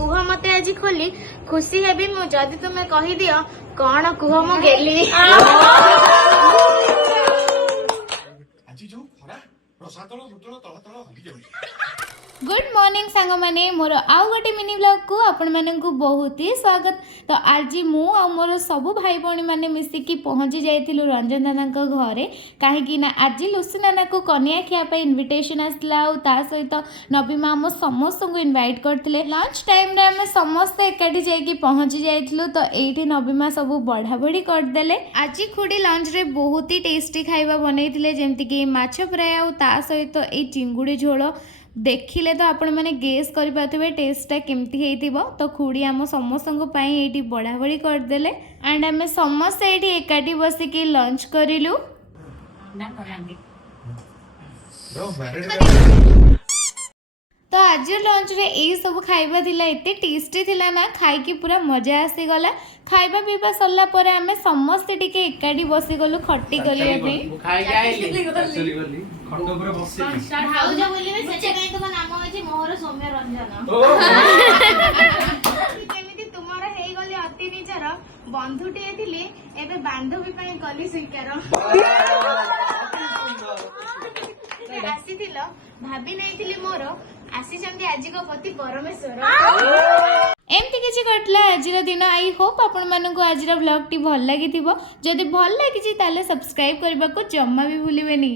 कुह मते आज खोली खुशी हेबी मु जदि तुमे कहि दियो कौन कुह मु गेली। आज जो खरा प्रसादन रुटन तळ तळ हली जाउछ। गुड मॉर्निंग सांग माने मोर आउ गोटे मिनी ब्लॉग को आपण माननकु बहुत ही स्वागत। तो आज मु आ मोर सबु भाई भौणी माने मिसिकी पहुंची जाइथिलु रंजन दादा घरे कहीं ना आज लुसी नाना को कन्या खिया पे इनविटेशन आसला आ ता सहित नबी माँ आम समस्त को इनवाइट करथिले। लंच टाइम रे हम समस्त एकाठी जाइकी पहुंची जाइथिलु। तो एठी नबी माँ सब बढ़ा बढ़ी करदेले। आज खुडी लंच रे बहुत ही टेस्टी खाइबा बनैथिले जेमति कि माछ फ्राई आ ता सहित ए चिंगुड़ी झोल देखिले तो आपण मैंने गेस कर पारे टेस्टा केमती हेतिबो। तो खुड़ी आम समस्त ये बढ़ा बढ़ी करदेले एंड आम समस्त ये एकाठी बसिकी लंच करिलु। तो आज लंच रे यही सब खाइबा थिला एते टेस्टी थिला ना खाइकी पूरा मजा आसीगला। खाइबा पीवा सरला परे आमे समस्त टिके एकाठी बसी गलु खट्टी कलिया पे खाइ आइली चली गली खट ऊपर बसी भाउज बोलिबे सेचे काई तुम नाम होची मोहर सौम्य रंजन केमिति तुमर हेई गली अति निजर बंधुटी एथिले एबे बांधवी पई कली स्वीकार आसीथिल भाबी नैथिली मोर आसीचंदी आज को पति परमेश्वर एमती किसी घटला आज दिन। आई होप आपण मानकु आज ब्लॉग टी भल लगी जदि भल लगी ताले सब्सक्राइब करबा को जम्मा भी भूलिबेनी।